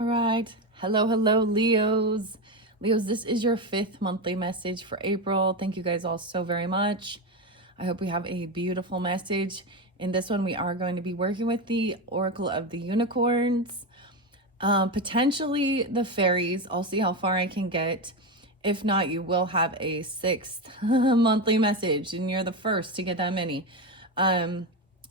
All right. Hello, hello, Leos. Leos, this is your fifth monthly message for April. Thank you guys all so very much. I hope we have a beautiful message. In this one, we are going to be working with the Oracle of the Unicorns, potentially the fairies. I'll see how far I can get. If not, you will have a sixth monthly message, and you're the first to get that many.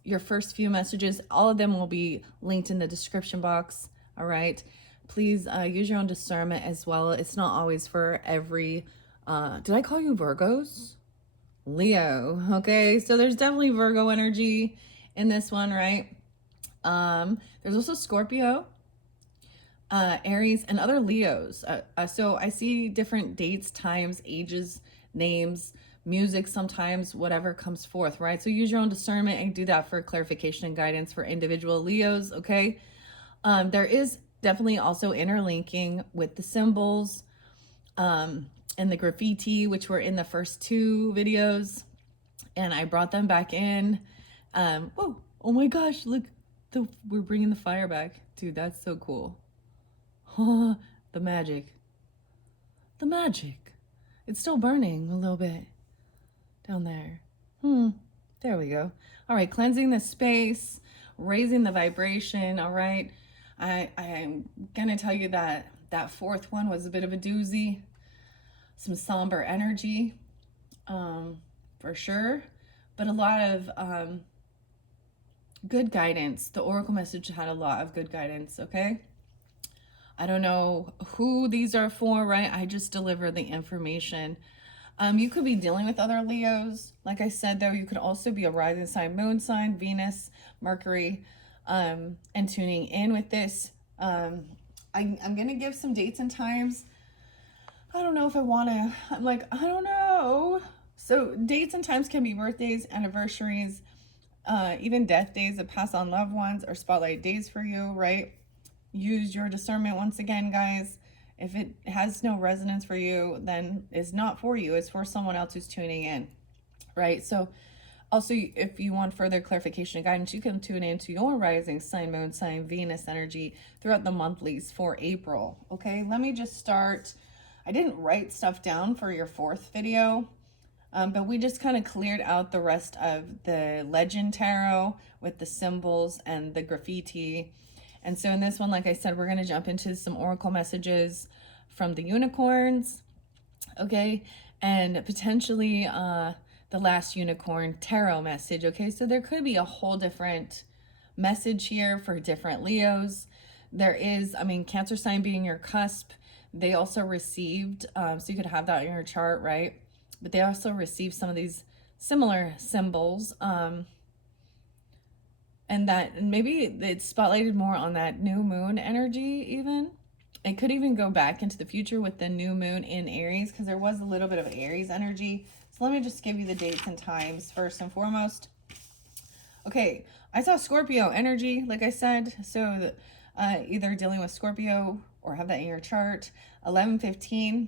Your first few messages, all of them will be linked in the description box. All right. Please use your own discernment as well. It's not always for every. Did I call you Virgos? Leo. Okay. So there's definitely Virgo energy in this one, right? There's also Scorpio, Aries, and other Leos. So I see different dates, times, ages, names, music sometimes, whatever comes forth, right? So use your own discernment and do that for clarification and guidance for individual Leos, okay? There is definitely also interlinking with the symbols and the graffiti, which were in the first two videos, and I brought them back in. Whoa, oh my gosh, look, we're bringing the fire back. Dude, that's so cool. The magic. The magic. It's still burning a little bit down there. There we go. All right, cleansing the space, raising the vibration. All right. I'm going to tell you that that fourth one was a bit of a doozy. Some somber energy, for sure. But a lot of good guidance. The Oracle message had a lot of good guidance, okay? I don't know who these are for, right? I just deliver the information. You could be dealing with other Leos. Like I said, though, you could also be a rising sign, moon sign, Venus, Mercury, and tuning in with this. I'm going to give some dates and times. I don't know if I want to. I'm like, I don't know. So dates and times can be birthdays, anniversaries, even death days that pass on loved ones or spotlight days for you, right? Use your discernment once again, guys. If it has no resonance for you, then it's not for you. It's for someone else who's tuning in, right? So also, if you want further clarification and guidance, you can tune into your rising sign, moon sign, Venus energy throughout the monthlies for April, okay? Let me just start. I didn't write stuff down for your fourth video, but we just kind of cleared out the rest of the legend tarot with the symbols and the graffiti. And so in this one, like I said, we're going to jump into some oracle messages from the unicorns, okay? And potentially the last unicorn tarot message, okay? So there could be a whole different message here for different Leos. There is, I mean, Cancer sign being your cusp, they also received, so you could have that in your chart, right? But they also received some of these similar symbols, and that maybe it's spotlighted more on that new moon energy even. It could even go back into the future with the new moon in Aries, because there was a little bit of Aries energy. So let me just give you the dates and times first and foremost. Okay, I saw Scorpio energy, like I said. So either dealing with Scorpio or have that in your chart. 11:15.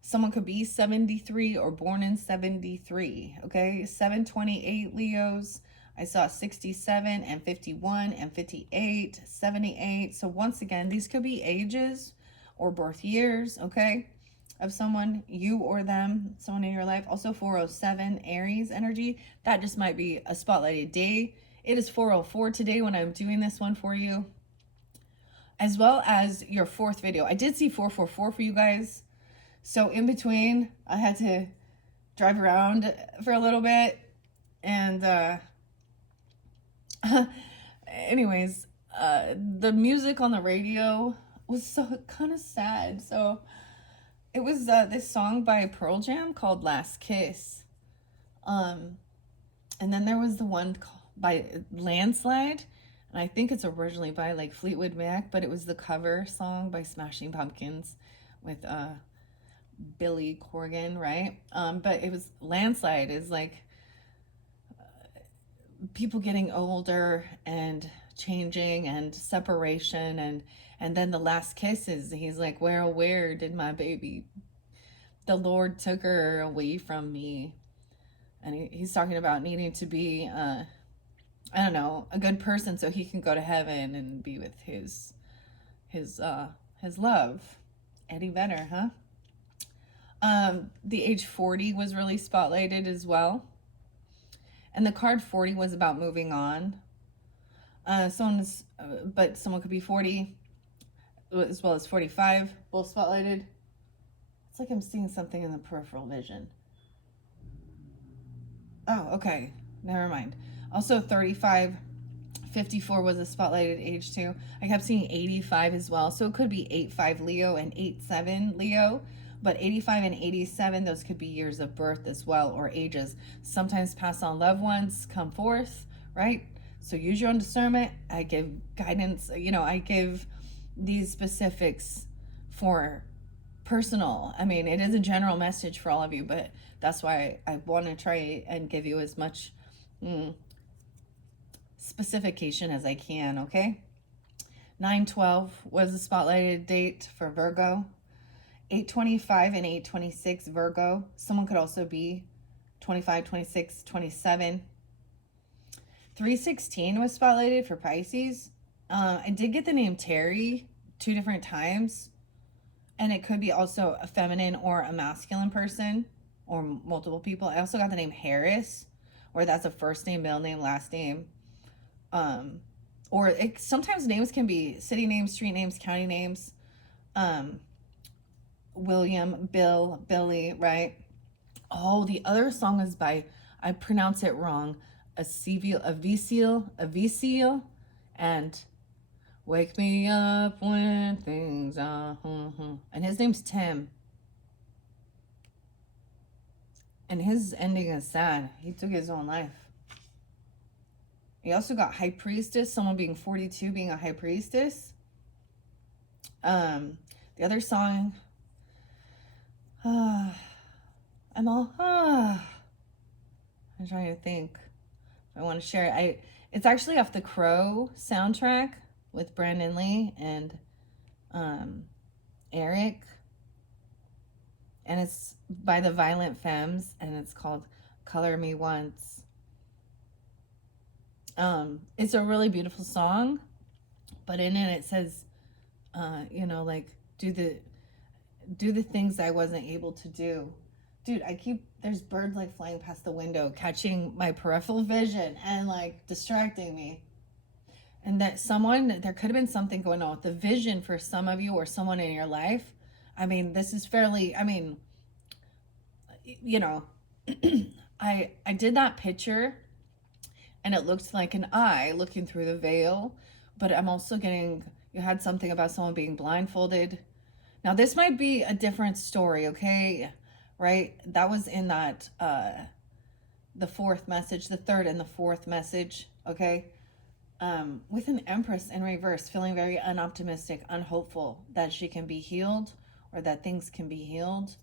Someone could be 73 or born in 73. Okay, 7:28 Leos. I saw 67 and 51 and 58, 78. So once again, these could be ages or birth years, okay, of someone, you or them, someone in your life. Also 407 Aries energy. That just might be a spotlighted day. It is 404 today when I'm doing this one for you. As well as your fourth video. I did see 444 for you guys. So in between, I had to drive around for a little bit. And anyways, the music on the radio was so kind of sad. So it was this song by Pearl Jam called Last Kiss. And then there was the one by Landslide. And I think it's originally by like Fleetwood Mac, but it was the cover song by Smashing Pumpkins with Billy Corgan, right? But it was Landslide is like people getting older and changing and separation, and then the last kisses, he's like, where did my baby, the Lord took her away from me. And he's talking about needing to be I don't know, a good person so he can go to heaven and be with his his love. Eddie Vedder, huh? The age 40 was really spotlighted as well. And the card 40 was about moving on. But someone could be 40 as well as 45, both spotlighted. It's like I'm seeing something in the peripheral vision. Oh, okay. Never mind. Also 35, 54 was a spotlighted age too. I kept seeing 85 as well. So it could be 85 Leo and 87 Leo. But 85 and 87, those could be years of birth as well, or ages. Sometimes pass on loved ones come forth, right? So use your own discernment. I give guidance, I give these specifics for personal. I mean, it is a general message for all of you, but that's why I want to try and give you as much specification as I can, okay? 9/12 was a spotlighted date for Virgo. 8/25 and 8/26 Virgo. Someone could also be 25, 26, 27. 3/16 was spotlighted for Pisces. I did get the name Terry 2 different times. And it could be also a feminine or a masculine person or multiple people. I also got the name Harris, or that's a first name, middle name, last name. Sometimes names can be city names, street names, county names. William, Bill, Billy, right? Oh, the other song is by, I pronounce it wrong, Avicii, and Wake Me Up When Things Are, and his name's Tim. And his ending is sad. He took his own life. He also got High Priestess, someone being 42 being a High Priestess. The other song, I'm trying to think if I want to share it. It's actually off the Crow soundtrack with Brandon Lee and Eric. And it's by the Violent Femmes, and it's called Color Me Once. It's a really beautiful song, but in it says, do the things I wasn't able to do. Dude, there's birds like flying past the window, catching my peripheral vision and like distracting me. And there could have been something going on with the vision for some of you or someone in your life. I mean, this is fairly, I did that picture and it looked like an eye looking through the veil, but I'm also you had something about someone being blindfolded. Now, this might be a different story, okay? Right? That was in that, the fourth message, the third and the fourth message, okay? With an Empress in reverse, feeling very unoptimistic, unhopeful that she can be healed or that things can be healed.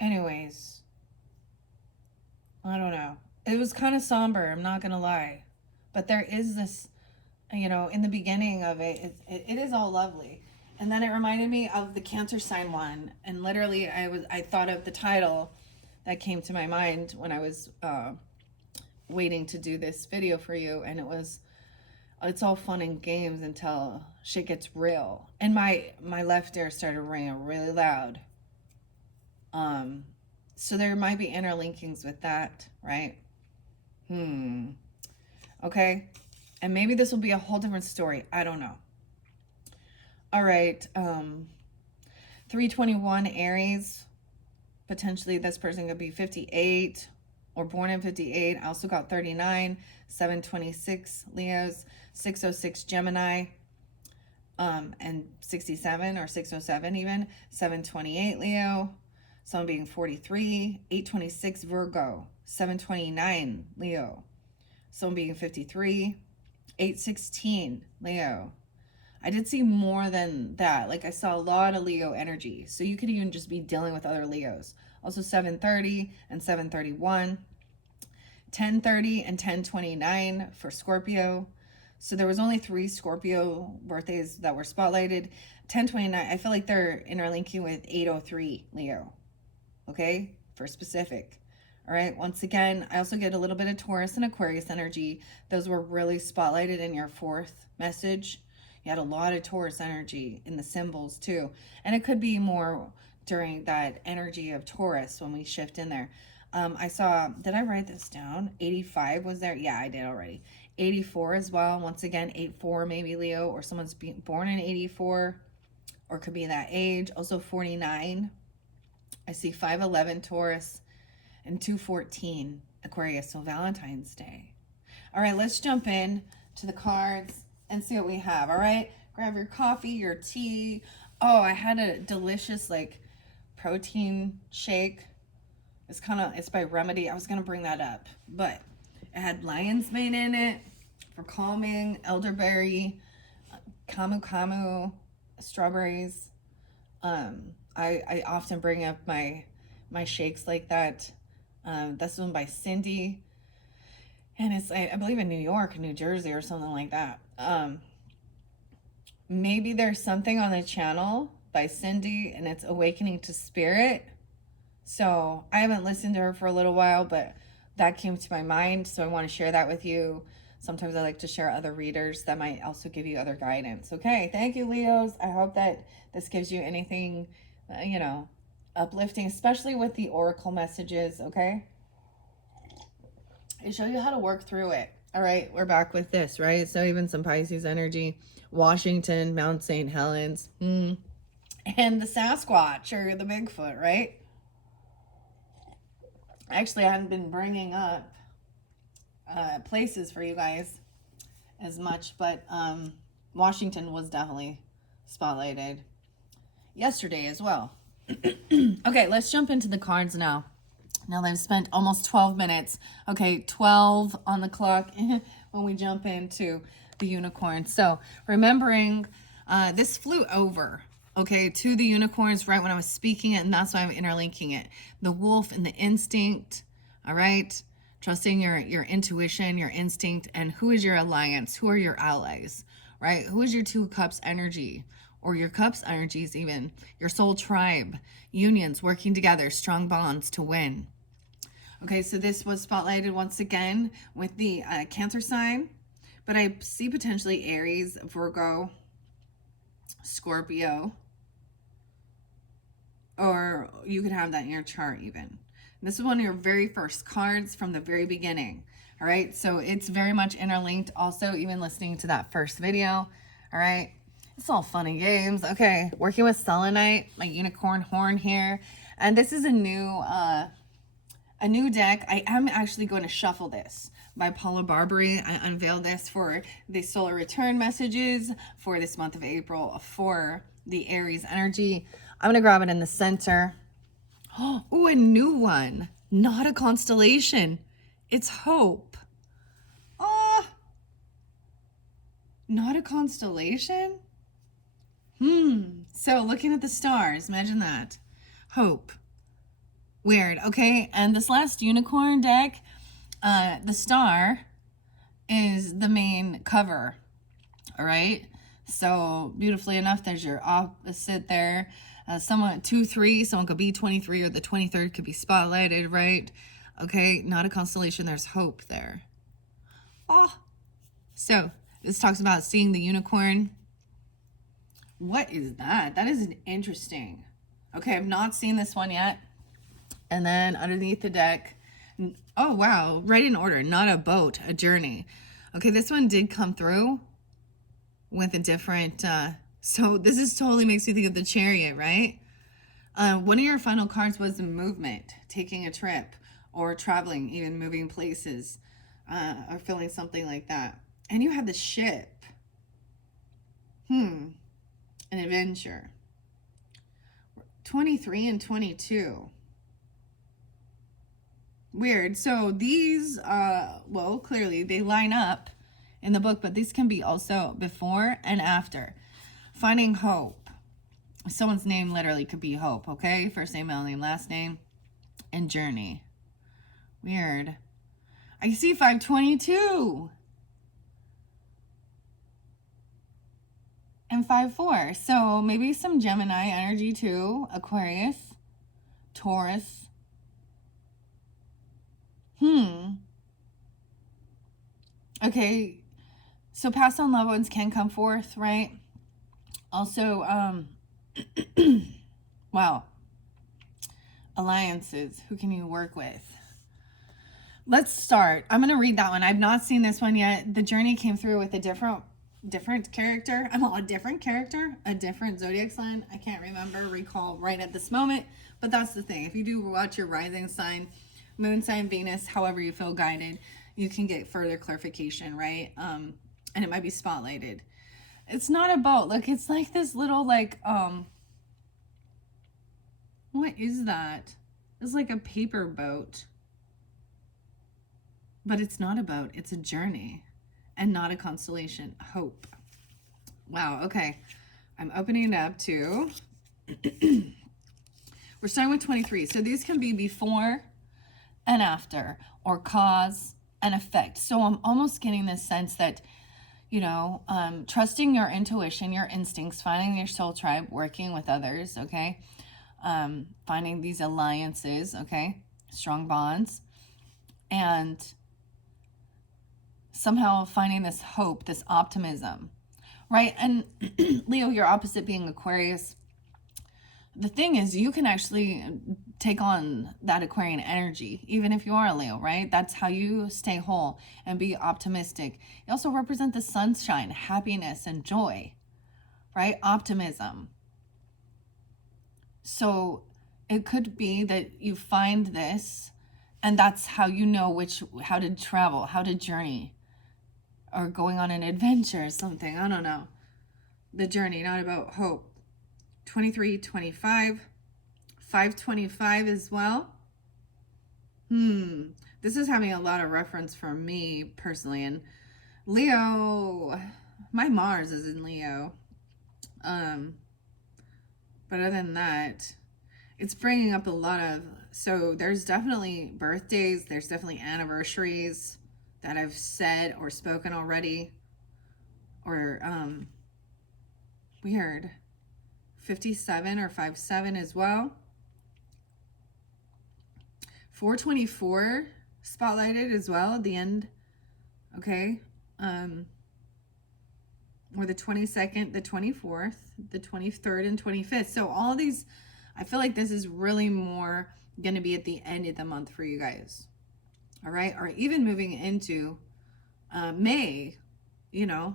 Anyways, I don't know. It was kind of somber, I'm not gonna lie. But there is this, in the beginning of it is all lovely. And then it reminded me of the Cancer sign one. And literally I thought of the title that came to my mind when I was waiting to do this video for you. And it's all fun and games until shit gets real. And my left ear started ringing really loud. So there might be interlinkings with that, right? Okay. And maybe this will be a whole different story. I don't know. All right. 3/21 Aries. Potentially this person could be 58 or born in 58. I also got 39, 7/26 Leos, 6/06 Gemini, and 67 or 6/07 even, 7/28 Leo, someone being 43, 8/26 Virgo, 7/29 Leo, someone being 53, 8/16 Leo. I did see more than that. Like I saw a lot of Leo energy. So you could even just be dealing with other Leos. Also 7/30 and 7/31. 10/30 and 10/29 for Scorpio. So there was only 3 Scorpio birthdays that were spotlighted. 10/29, I feel like they're interlinking with 8/03 Leo. Okay? For specific. All right, once again, I also get a little bit of Taurus and Aquarius energy. Those were really spotlighted in your fourth message. You had a lot of Taurus energy in the symbols too. And it could be more during that energy of Taurus when we shift in there. I saw, did I write this down? 85 was there? Yeah, I did already. 84 as well. Once again, 84 maybe Leo, or someone's born in 84 or could be that age. Also 49. I see 511 Taurus and 214 Aquarius, so Valentine's Day. All right, let's jump in to the cards and see what we have. All right, grab your coffee, your tea. Oh, I had a delicious like protein shake. It's by Remedy. I was gonna bring that up, but it had lion's mane in it for calming, elderberry, camu camu, strawberries. I often bring up my shakes like that. That's one by Cindy, and it's I believe in New York, New Jersey, or something like that. Maybe there's something on the channel by Cindy, and it's Awakening to Spirit. So I haven't listened to her for a little while, but that came to my mind, so I want to share that with you. Sometimes I like to share other readers that might also give you other guidance. Okay, thank you, Leos. I hope that this gives you anything, uplifting, especially with the oracle messages, okay? I show you how to work through it. All right, we're back with this, right? So even some Pisces energy, Washington, Mount St. Helens, and the Sasquatch or the Bigfoot, right? Actually, I hadn't been bringing up places for you guys as much, but Washington was definitely spotlighted yesterday as well. Okay, let's jump into the cards now. Now that I've spent almost 12 minutes. Okay, 12 on the clock when we jump into the unicorn. So remembering this flew over, okay, to the unicorns right when I was speaking it, and that's why I'm interlinking it. The wolf and the instinct, all right? Trusting your intuition, your instinct, and who is your alliance? Who are your allies, right? Who is your two cups energy? Or your cups energies even, your soul tribe, unions working together, strong bonds to win. Okay, so this was spotlighted once again with the Cancer sign, but I see potentially Aries, Virgo, Scorpio, or you could have that in your chart even. This is one of your very first cards from the very beginning. All right, so it's very much interlinked also, even listening to that first video. All right, it's all fun and games. Okay, working with selenite, my unicorn horn here. And this is a new deck. I am actually going to shuffle this by Paula Barbary. I unveiled this for the solar return messages for this month of April for the Aries energy. I'm going to grab it in the center. Oh, a new one. Not a constellation. It's Hope. Oh, not a constellation? So looking at the stars, imagine that. Hope. Weird. Okay, and this last unicorn deck, the star is the main cover. All right, so beautifully enough, there's your opposite there. Someone 2-3, someone could be 23, or the 23rd could be spotlighted, right? Okay, not a constellation. There's hope there. Oh, so this talks about seeing the unicorn. What is that? That is interesting. Okay, I've not seen this one yet. And then underneath the deck, oh wow, right in order, not a boat, a journey. Okay, this one did come through with a different, so this is totally makes you think of the Chariot, right? One of your final cards was movement, taking a trip or traveling, even moving places, or feeling something like that. And you have the ship. An adventure. 23 and 22. Weird. So these, well, clearly they line up in the book, but these can be also before and after. Finding hope. Someone's name literally could be Hope, okay? First name, middle name, last name, and journey. Weird. I see 522. And 5-4. So maybe some Gemini energy too. Aquarius, Taurus, Okay, so past on loved ones can come forth, right? Also, wow, alliances. Who can you work with? Let's start. I'm gonna read that one. I've not seen this one yet. The journey came through with a different character. I'm a different character, a different zodiac sign. I can't recall right at this moment. But that's the thing. If you do watch your rising sign, moon sign, Venus, however you feel guided, you can get further clarification, right? And it might be spotlighted. It's not a boat. Look, it's like this little what is that? It's like a paper boat. But it's not a boat, it's a journey and not a constellation. Hope. Wow, okay. I'm opening it up to, we're starting with 23. So these can be before and after, or cause and effect. So I'm almost getting this sense that, trusting your intuition, your instincts, finding your soul tribe, working with others, okay? Finding these alliances, okay? Strong bonds. And somehow finding this hope, this optimism, right? And Leo, your opposite being Aquarius. The thing is, you can actually take on that Aquarian energy, even if you are a Leo, right? That's how you stay whole and be optimistic. You also represent the sunshine, happiness, and joy, right? Optimism. So it could be that you find this, and that's how you know how to travel, how to journey, or going on an adventure or something. I don't know. The journey, not about hope. 23, 25, 525 as well. This is having a lot of reference for me personally. And Leo, my Mars is in Leo. But other than that, it's bringing up a lot of, so there's definitely birthdays, there's definitely anniversaries that I've said or spoken already, or weird, 57 or 57 as well. 424 spotlighted as well at the end, okay? Or the 22nd, the 24th, the 23rd, and 25th. So all these, I feel like this is really more going to be at the end of the month for you guys. All right, or even moving into May,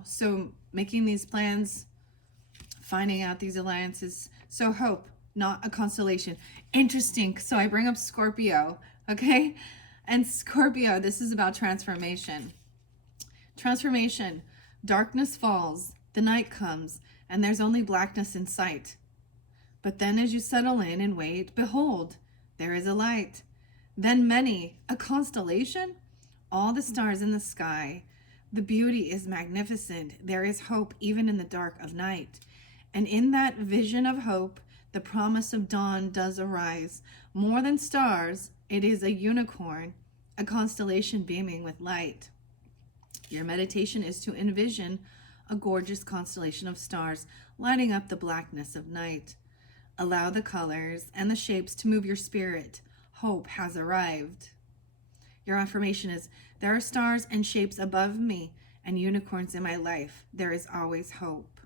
so making these plans, finding out these alliances. So hope, not a constellation. Interesting. So I bring up Scorpio, okay? And Scorpio, this is about transformation. Transformation. Darkness falls, the night comes, and there's only blackness in sight. But then as you settle in and wait, behold, there is a light. Then many, a constellation, all the stars in the sky. The beauty is magnificent. There is hope even in the dark of night. And in that vision of hope, the promise of dawn does arise. More than stars, it is a unicorn, a constellation beaming with light. Your meditation is to envision a gorgeous constellation of stars lighting up the blackness of night. Allow the colors and the shapes to move your spirit. Hope has arrived. Your affirmation is, there are stars and shapes above me and unicorns in my life. There is always hope.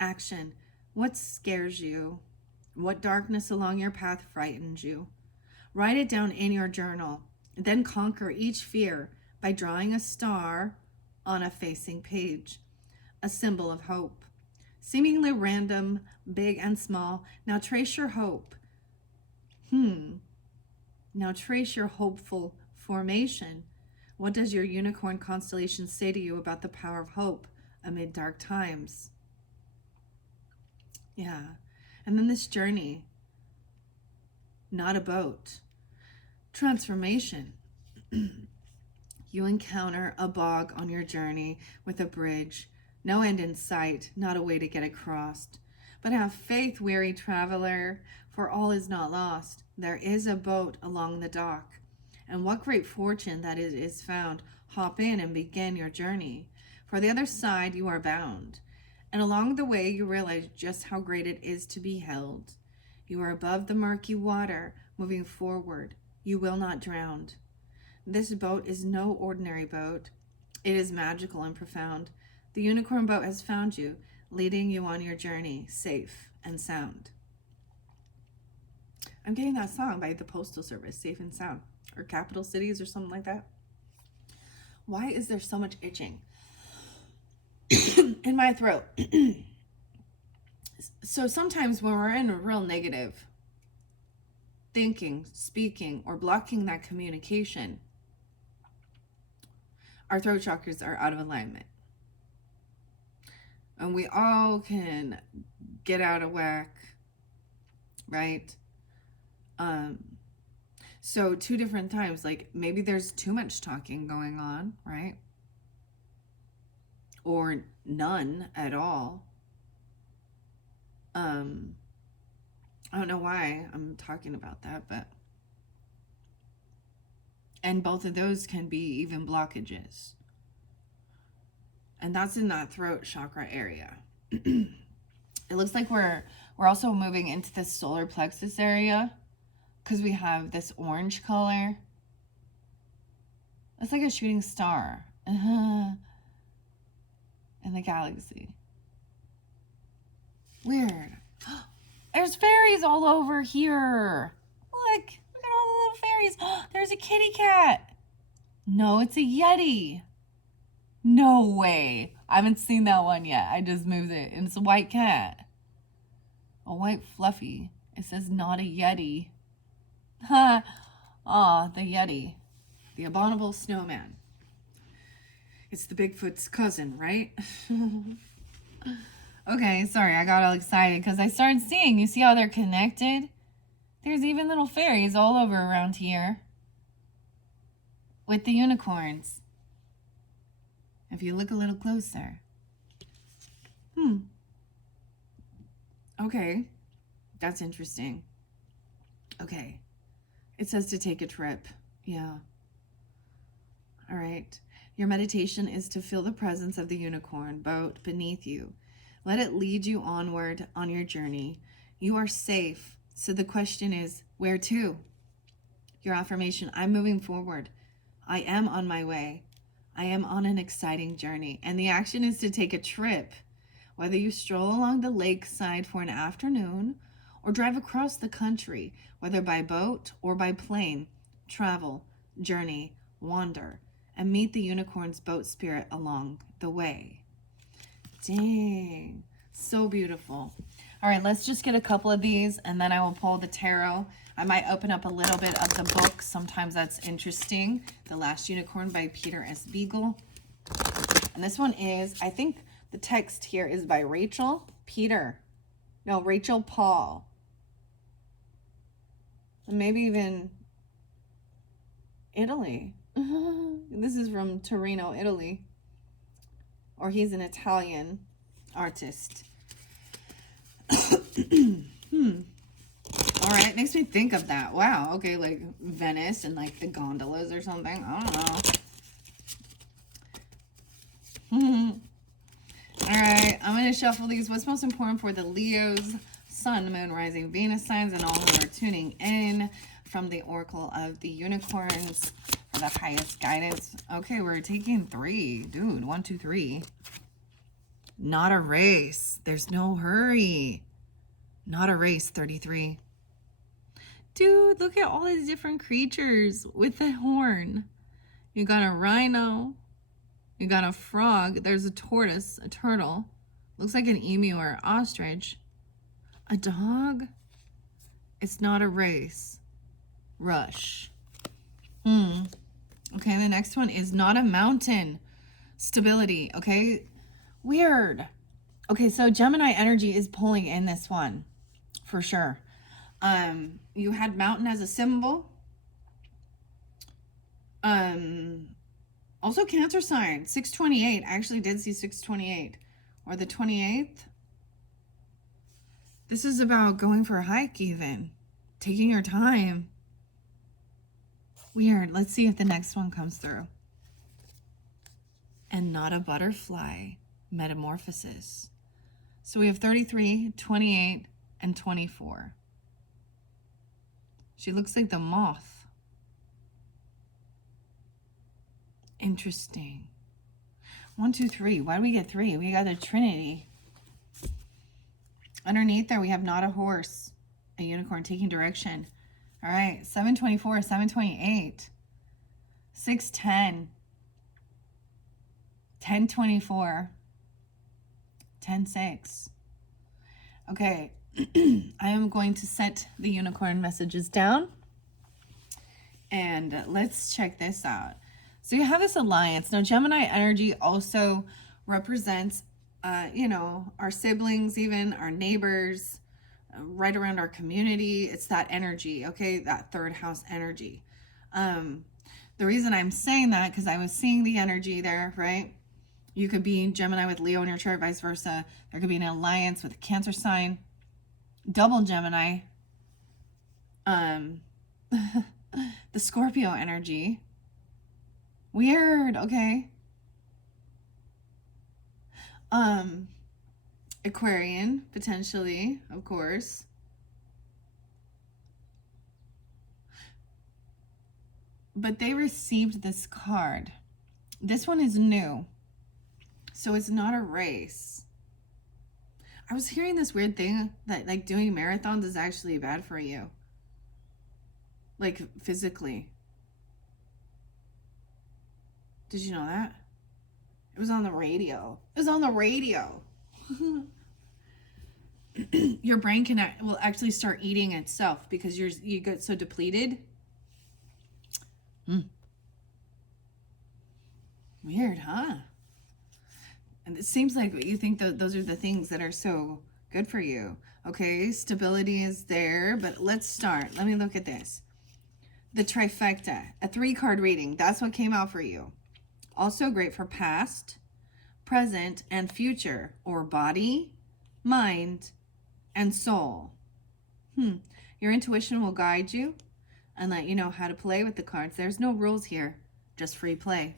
Action. What scares you? What darkness along your path frightens you? Write it down in your journal. Then conquer each fear by drawing a star on a facing page, a symbol of hope. Seemingly random, big and small. Now trace your hope. Now trace your hopeful formation. What does your unicorn constellation say to you about the power of hope amid dark times? Yeah. And then this journey, not a boat. Transformation. You encounter a bog on your journey with a bridge. No end in sight, not a way to get across. But have faith, weary traveler, for all is not lost. There is a boat along the dock. And what great fortune that it is found. Hop in and begin your journey. For the other side you are bound. And along the way you realize just how great it is to be held. You are above the murky water, moving forward. You will not drown. This boat is no ordinary boat. It is magical and profound. The unicorn boat has found you, leading you on your journey, safe and sound. I'm getting that song by the Postal Service, Safe and Sound, or Capital Cities or something like that. Why is there so much itching in my throat? So sometimes when we're in a real negative thinking, speaking, or blocking that communication, our throat chakras are out of alignment. And we all can get out of whack, right? So 2 different times, like maybe there's too much talking going on, right? Or none at all. I don't know why I'm talking about that, but and both of those can be even blockages. And that's in that throat chakra area. It looks like we're also moving into the solar plexus area because we have this orange color. It's like a shooting star in the galaxy. Weird. There's fairies all over here. Look at all the little fairies. There's a kitty cat. No, it's a Yeti. No way. I haven't seen that one yet. I just moved it. And it's a white cat. A white fluffy. It says not a Yeti. Ha. Aw, the Yeti. The abominable snowman. It's the Bigfoot's cousin, right? Okay, sorry, I got all excited because I started seeing, you see how they're connected? There's even little fairies all over around here with the unicorns. If you look a little closer. Okay, that's interesting. Okay, it says to take a trip. Yeah. All right. Your meditation is to feel the presence of the unicorn boat beneath you. Let it lead you onward on your journey. You are safe. So the question is, where to? Your affirmation, I'm moving forward. I am on my way. I am on an exciting journey. And the action is to take a trip. Whether you stroll along the lakeside for an afternoon or drive across the country, whether by boat or by plane, travel, journey, wander, and meet the unicorn's boat spirit along the way. Dang, so beautiful. All right, let's just get a couple of these and then I will pull the tarot. I might open up a little bit of the book. Sometimes that's interesting. The Last Unicorn by Peter S. Beagle. And this one is, I think the text here is by Rachel Paul. And maybe even Italy. This is from Torino, Italy. Or he's an Italian artist. All right, makes me think of that. Wow, okay, like Venice and like the gondolas or something. I don't know. All right, I'm going to shuffle these. What's most important for the Leos, Sun, Moon, Rising, Venus signs, and all who are tuning in from the Oracle of the Unicorns for the highest guidance. Okay, we're taking 3. Dude, 1, 2, 3. Not a race. There's no hurry. Not a race, 33. Dude, look at all these different creatures with a horn. You got a rhino. You got a frog. There's a tortoise, a turtle. Looks like an emu or an ostrich. A dog. It's not a race. Rush. Okay, the next one is not a mountain. Stability, okay? Weird. Okay, so Gemini energy is pulling in this one for sure. You had mountain as a symbol. Also Cancer sign, 628. I actually did see 628 or the 28th. This is about going for a hike even. Taking your time. Weird. Let's see if the next one comes through. And not a butterfly. Metamorphosis. So we have 33, 28, and 24. She looks like the moth. Interesting. 1, 2, 3. Why do we get 3? We got the Trinity. Underneath there, we have not a horse, a unicorn taking direction. All right, 724, 728, 610, 1024, 106. Okay, I am going to set the unicorn messages down. And let's check this out. So you have this alliance. Now, Gemini energy also represents, our siblings, even our neighbors, right around our community. It's that energy, okay? That third house energy. The reason I'm saying that, because I was seeing the energy there, right? You could be Gemini with Leo in your chart, vice versa. There could be an alliance with a Cancer sign. Double Gemini. The Scorpio energy. Weird, okay. Aquarian, potentially, of course. But they received this card. This one is new. So it's not a race. I was hearing this weird thing that like doing marathons is actually bad for you. Like physically. Did you know that? It was on the radio. It was on the radio. Your brain will actually start eating itself because you get so depleted. Weird, huh? And it seems like you think that those are the things that are so good for you. Okay, stability is there, but let's start. Let me look at this. The trifecta, a 3-card reading. That's what came out for you. Also great for past, present, and future, or body, mind, and soul. Your intuition will guide you and let you know how to play with the cards. There's no rules here, just free play.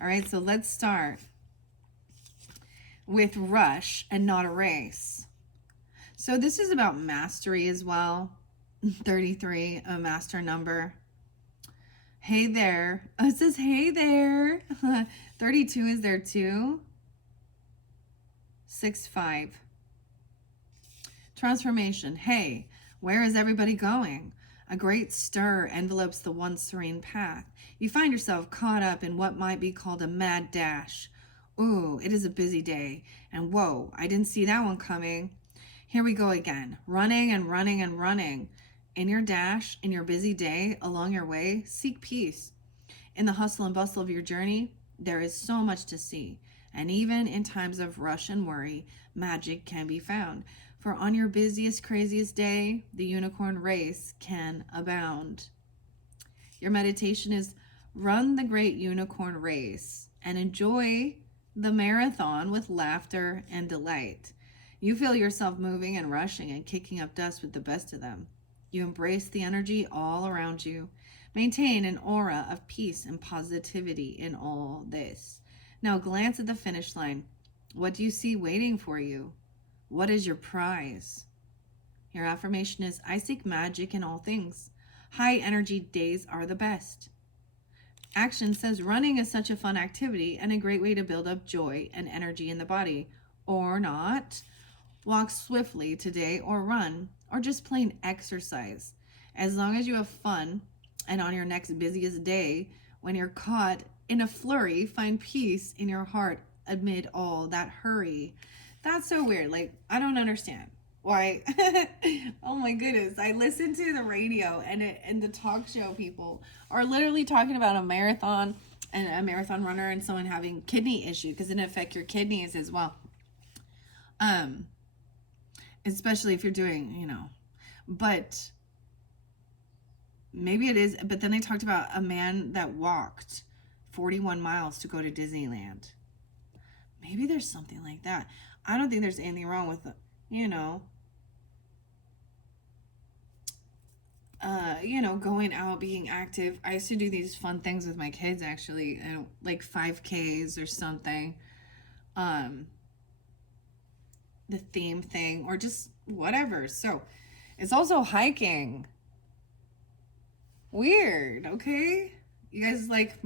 All right, so let's start with rush and not a race. So this is about mastery as well. 33, a master number. Hey there. Oh, it says hey there. 32 is there too. 6, 5. Transformation. Hey, where is everybody going? A great stir envelopes the once serene path. You find yourself caught up in what might be called a mad dash. Ooh, it is a busy day. And whoa, I didn't see that one coming. Here we go again. Running and running and running. In your dash, in your busy day, along your way, seek peace. In the hustle and bustle of your journey, there is so much to see. And even in times of rush and worry, magic can be found. For on your busiest, craziest day, the unicorn race can abound. Your meditation is run the great unicorn race and enjoy the marathon with laughter and delight. You feel yourself moving and rushing and kicking up dust with the best of them. You embrace the energy all around you. Maintain an aura of peace and positivity in all this. Now glance at the finish line. What do you see waiting for you? What is your prize? Your affirmation is, I seek magic in all things. High energy days are the best. Action says running is such a fun activity and a great way to build up joy and energy in the body. Or not. Walk swiftly today or run or just plain exercise. As long as you have fun and on your next busiest day, when you're caught in a flurry, find peace in your heart amid all that hurry. That's so weird. Like, I don't understand why. Oh my goodness. I listen to the radio and the talk show people are literally talking about a marathon and a marathon runner and someone having kidney issue because it can affect your kidneys as well. Especially if you're doing, but maybe it is. But then they talked about a man that walked 41 miles to go to Disneyland. Maybe there's something like that. I don't think there's anything wrong with, going out, being active. I used to do these fun things with my kids, actually, like 5Ks or something. The theme thing or just whatever. So it's also hiking. Weird, okay? You guys like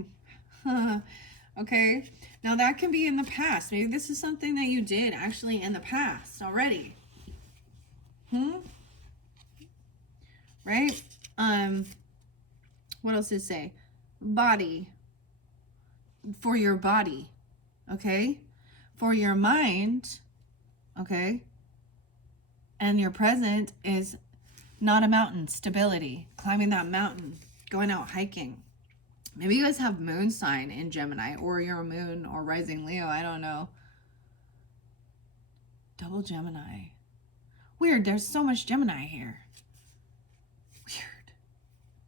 Okay, now that can be in the past. Maybe this is something that you did actually in the past already. Right? What else does it say? Body. For your body. Okay? For your mind. Okay? And your present is not a mountain. Stability. Climbing that mountain. Going out hiking. Maybe you guys have moon sign in Gemini, or you're a moon or rising Leo. I don't know. Double Gemini. Weird. There's so much Gemini here. Weird.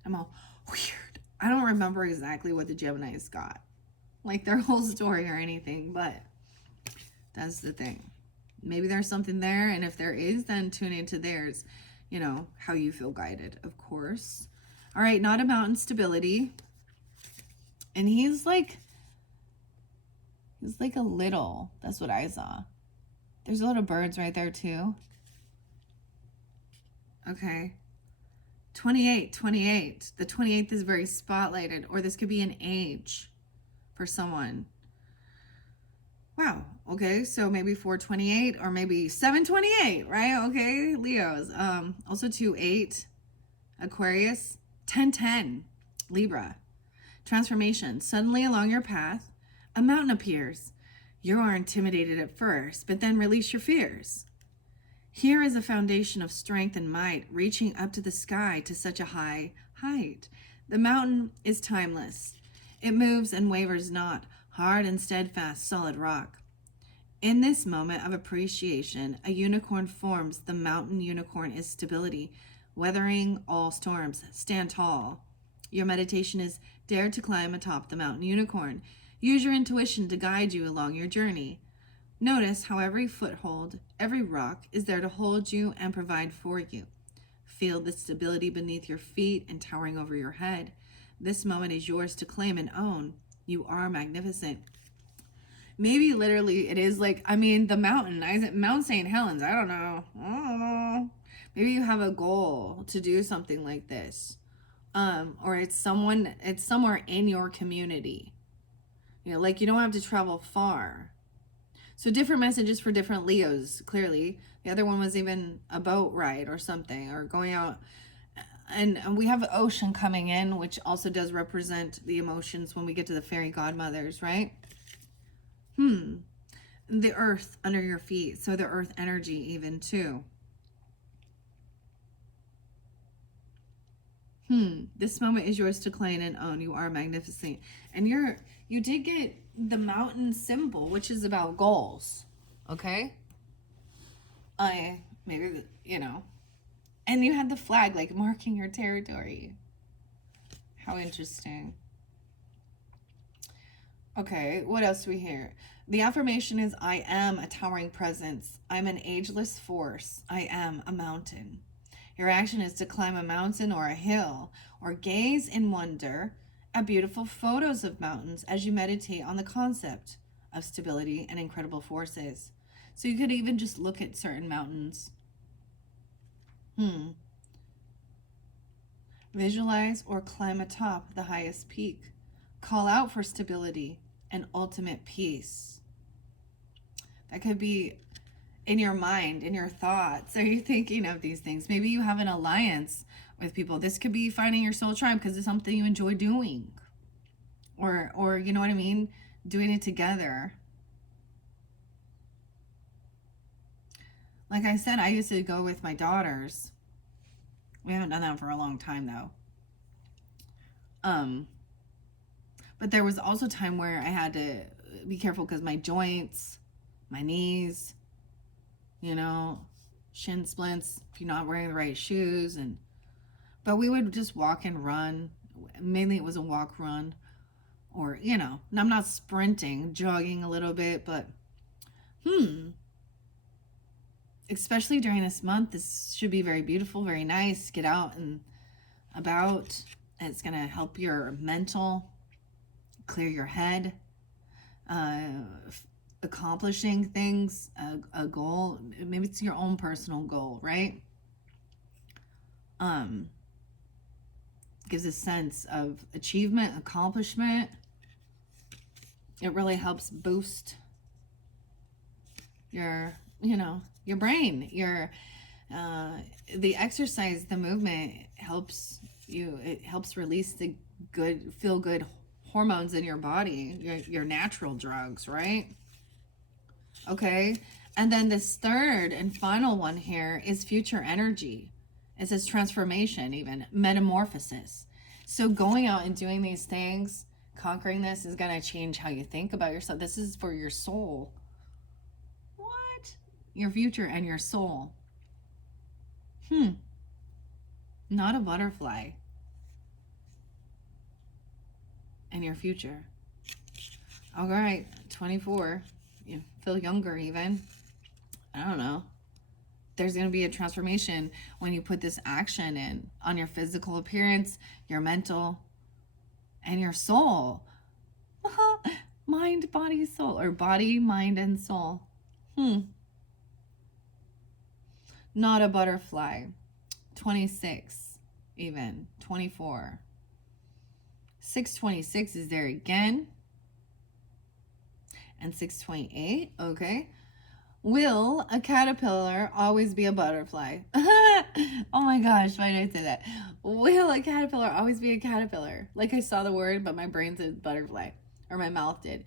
I'm all weird. I don't remember exactly what the Geminis got, like their whole story or anything, but that's the thing. Maybe there's something there, and if there is, then tune into theirs. You know, how you feel guided, of course. All right, not a mountain. Stability. And he's like a little, that's what I saw. There's a lot of birds right there too. Okay. 28. The 28th is very spotlighted, or this could be an age for someone. Wow. Okay. So maybe 428 or maybe 728, right? Okay. Leos. Also 28, Aquarius, 1010, Libra. Transformation. Suddenly along your path, a mountain appears. You are intimidated at first, but then release your fears. Here is a foundation of strength and might, reaching up to the sky to such a high height. The mountain is timeless. It moves and wavers not, hard and steadfast, solid rock. In this moment of appreciation, a unicorn forms. The mountain unicorn is stability, weathering all storms. Stand tall. Your meditation is dare to climb atop the mountain unicorn. Use your intuition to guide you along your journey. Notice how every foothold, every rock is there to hold you and provide for you. Feel the stability beneath your feet and towering over your head. This moment is yours to claim and own. You are magnificent. Maybe literally it is like, the mountain. Mount St. Helens. I don't know. Maybe you have a goal to do something like this. Or it's somewhere in your community. You know, like you don't have to travel far. So different messages for different Leos, clearly. The other one was even a boat ride or something, or going out. And we have the ocean coming in, which also does represent the emotions when we get to the fairy godmothers, right? The earth under your feet. So the earth energy even too. This moment is yours to claim and own. You are magnificent. And you did get the mountain symbol, which is about goals. Okay? Maybe, and you had the flag, like, marking your territory. How interesting. Okay, what else do we hear? The affirmation is, I am a towering presence. I'm an ageless force. I am a mountain. Your action is to climb a mountain or a hill, or gaze in wonder at beautiful photos of mountains as you meditate on the concept of stability and incredible forces. So you could even just look at certain mountains. Visualize or climb atop the highest peak. Call out for stability and ultimate peace. That could be in your mind, in your thoughts. Are you thinking of these things? Maybe you have an alliance with people. This could be finding your soul tribe because it's something you enjoy doing. Or you know what I mean? Doing it together. Like I said, I used to go with my daughters. We haven't done that for a long time though. But there was also time where I had to be careful because my joints, my knees, shin splints if you're not wearing the right shoes. But we would just walk and run. Mainly it was a walk run, or and I'm not sprinting, jogging a little bit, but especially during this month, this should be very beautiful, very nice. Get out and about. It's gonna help your mental, clear your head, accomplishing things, a goal. Maybe it's your own personal goal, right? Gives a sense of achievement, accomplishment. It really helps boost your, your brain. The exercise, the movement helps you. It helps release the feel good hormones in your body, your natural drugs, right? Okay. And then this third and final one here is future energy. It says transformation, even metamorphosis. So going out and doing these things, conquering this, is going to change how you think about yourself. This is for your soul. What? Your future and your soul. Not a butterfly. And your future. All right, 24. You feel younger even. I don't know. There's going to be a transformation when you put this action in on your physical appearance, your mental, and your soul. Mind, body, soul, or body, mind, and soul. Not a butterfly. 26, even 24. 626 is there again. And 628, okay. Will a caterpillar always be a butterfly? Oh my gosh, why did I say that? Will a caterpillar always be a caterpillar? Like I saw the word, but my brain said butterfly, or my mouth did.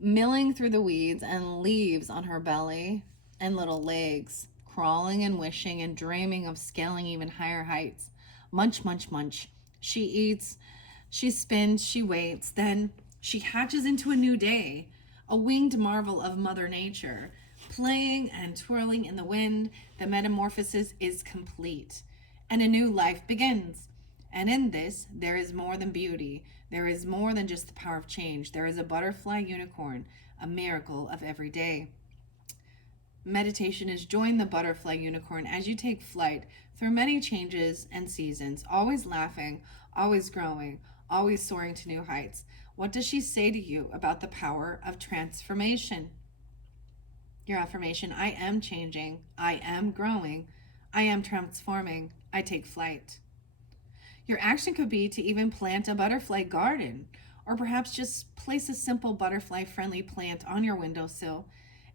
Milling through the weeds and leaves on her belly and little legs, crawling and wishing and dreaming of scaling even higher heights. Munch, munch, munch. She eats, she spins, she waits, then she hatches into a new day, a winged marvel of Mother Nature. Playing and twirling in the wind, the metamorphosis is complete, and a new life begins. And in this, there is more than beauty. There is more than just the power of change. There is a butterfly unicorn, a miracle of every day. Meditation is join the butterfly unicorn as you take flight through many changes and seasons, always laughing, always growing, always soaring to new heights. What does she say to you about the power of transformation? Your affirmation: I am changing, I am growing, I am transforming, I take flight. Your action could be to even plant a butterfly garden, or perhaps just place a simple butterfly-friendly plant on your windowsill.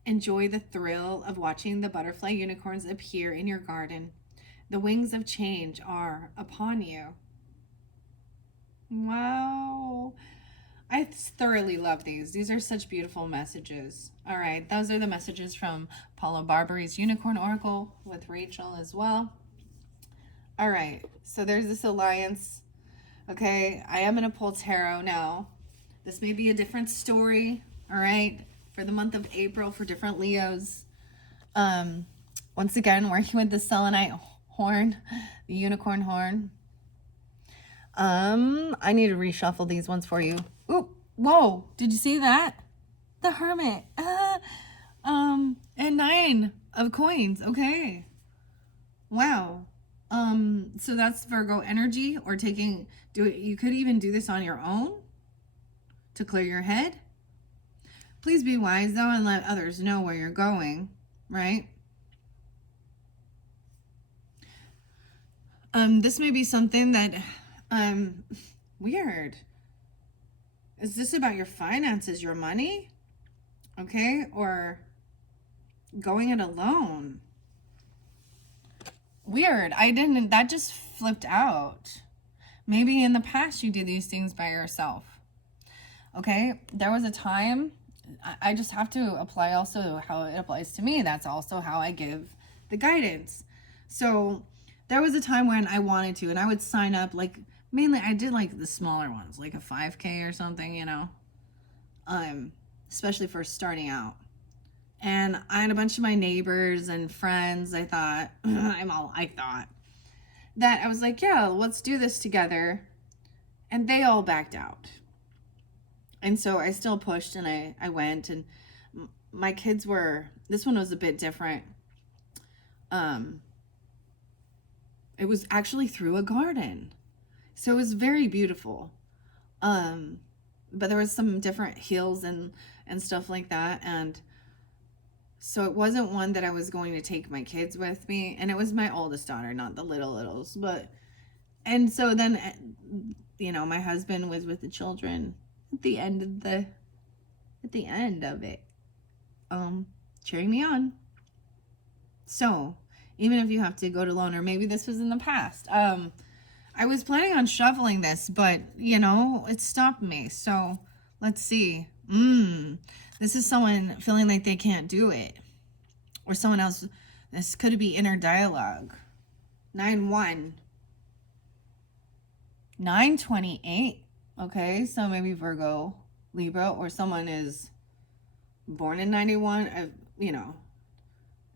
Enjoy the thrill of watching the butterfly unicorns appear in your garden. The wings of change are upon you. Wow. I thoroughly love these. These are such beautiful messages. All right, those are the messages from Paula Barberi's Unicorn Oracle with Rachel as well. All right, so there's this alliance. Okay, I am going to pull tarot now. This may be a different story, all right, for the month of April for different Leos. Once again, working with the selenite horn, the unicorn horn. I need to reshuffle these ones for you. Ooh, whoa, did you see that? The Hermit. And 9 of coins. Okay. Wow. So that's Virgo energy, or you could even do this on your own to clear your head. Please be wise though and let others know where you're going, right? This may be something that weird. Is this about your finances, your money? Okay, or going it alone? Weird. That just flipped out. Maybe in the past you did these things by yourself. Okay, there was a time, I just have to apply also how it applies to me. That's also how I give the guidance. So there was a time when I wanted to, and I would sign up, like, mainly I did like the smaller ones, like a 5K or something, especially for starting out. And I had a bunch of my neighbors and friends. I thought that I was like, yeah, let's do this together. And they all backed out. And so I still pushed, and I went, and my kids this one was a bit different. It was actually through a garden. So it was very beautiful. But there was some different hills and stuff like that. And so it wasn't one that I was going to take my kids with me. And it was my oldest daughter, not the littles. And so then, my husband was with the children at the end of at the end of it, cheering me on. So, even if you have to go to loan, or maybe this was in the past, I was planning on shuffling this, but, you know, it stopped me. So, let's see. This is someone feeling like they can't do it. Or someone else. This could be inner dialogue. 9-1. 9-28. Okay, so maybe Virgo, Libra, or someone is born in 91. You know,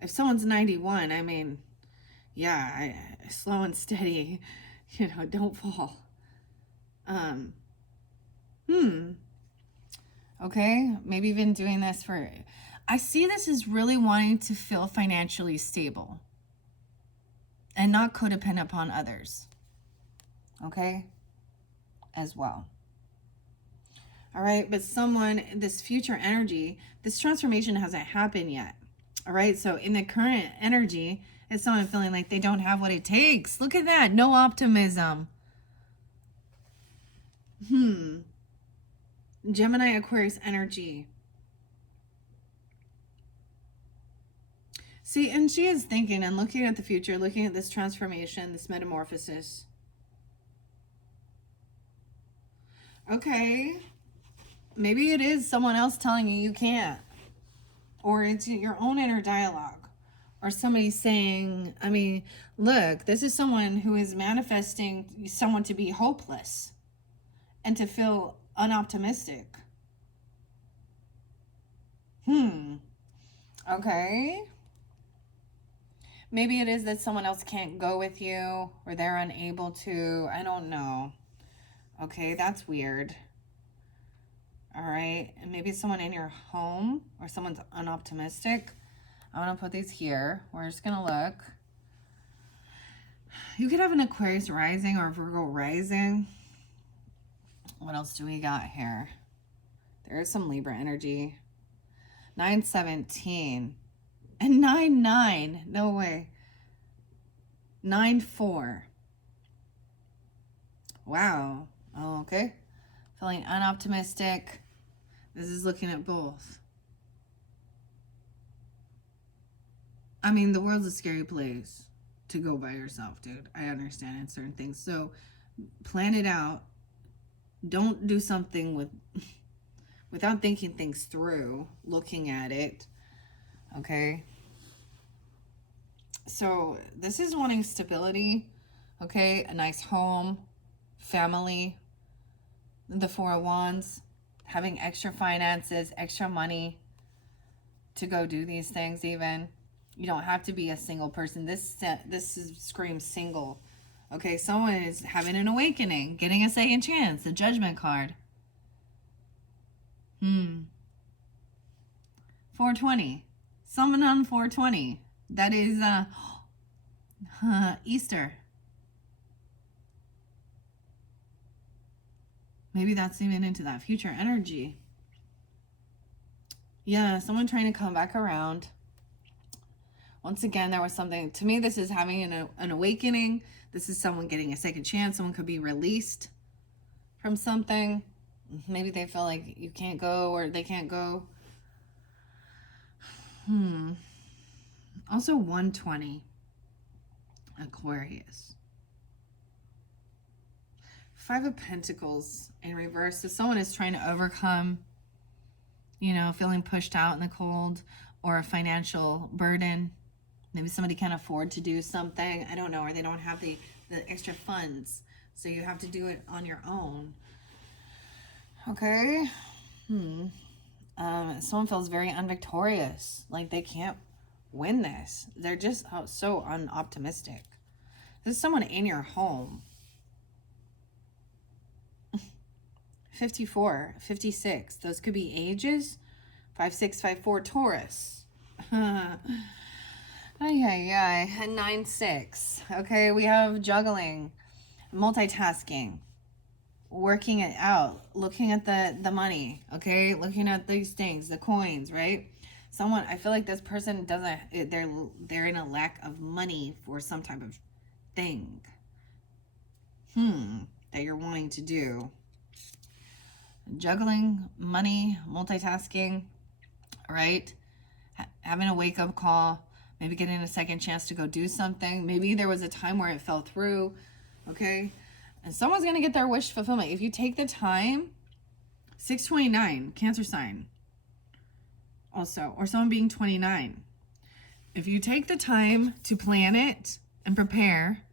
if someone's 91, I mean, yeah, slow and steady, you know, don't fall. Okay, maybe even doing this for, I see this as really wanting to feel financially stable and not codependent upon others. Okay, as well. All right, but someone, this future energy, this transformation hasn't happened yet. All right, so in the current energy, it's someone feeling like they don't have what it takes. Look at that, no optimism. Gemini, Aquarius energy. See, and she is thinking and looking at the future, looking at this transformation, this metamorphosis. Okay, maybe it is someone else telling you you can't. Or it's your own inner dialogue. Or somebody saying, I mean, look, this is someone who is manifesting someone to be hopeless and to feel unoptimistic. Okay. Maybe it is that someone else can't go with you or they're unable to. I don't know. Okay, that's weird. All right. And maybe someone in your home or someone's unoptimistic. I'm going to put these here. We're just going to look. You could have an Aquarius rising or a Virgo rising. What else do we got here? There is some Libra energy. 9-17. And 9-9. No way. 9-4. Wow. Oh, okay. Feeling unoptimistic. This is looking at both. I mean, the world's a scary place to go by yourself, dude. I understand in certain things. So plan it out. Don't do something without thinking things through, looking at it. Okay. So this is wanting stability. Okay. A nice home, family, the Four of Wands, having extra finances, extra money to go do these things even. You don't have to be a single person. This screams single. Okay, someone is having an awakening, getting a second chance, the Judgment card. 420. Someone on 420. That is Easter. Maybe that's even into that future energy. Yeah, someone trying to come back around. Once again, there was something, to me, this is having an awakening. This is someone getting a second chance. Someone could be released from something. Maybe they feel like you can't go or they can't go. Also 120. Aquarius. 5 of Pentacles in reverse. So someone is trying to overcome, you know, feeling pushed out in the cold or a financial burden. Maybe somebody can't afford to do something. I don't know. Or they don't have the extra funds. So you have to do it on your own. Okay. Someone feels very unvictorious. Like they can't win this. They're just so unoptimistic. This is someone in your home. 54, 56. Those could be ages. 5-6, 5-4, Taurus. And 9-6. Okay, we have juggling, multitasking, working it out, looking at the money, okay, looking at these things, the coins, right? Someone, I feel like this person doesn't, they're in a lack of money for some type of thing that you're wanting to do. juggling money, multitasking, right? Having a wake-up call, maybe getting a second chance to go do something. Maybe there was a time where it fell through, okay? And someone's going to get their wish fulfillment. If you take the time, 629, Cancer sign also, or someone being 29. If you take the time to plan it and prepare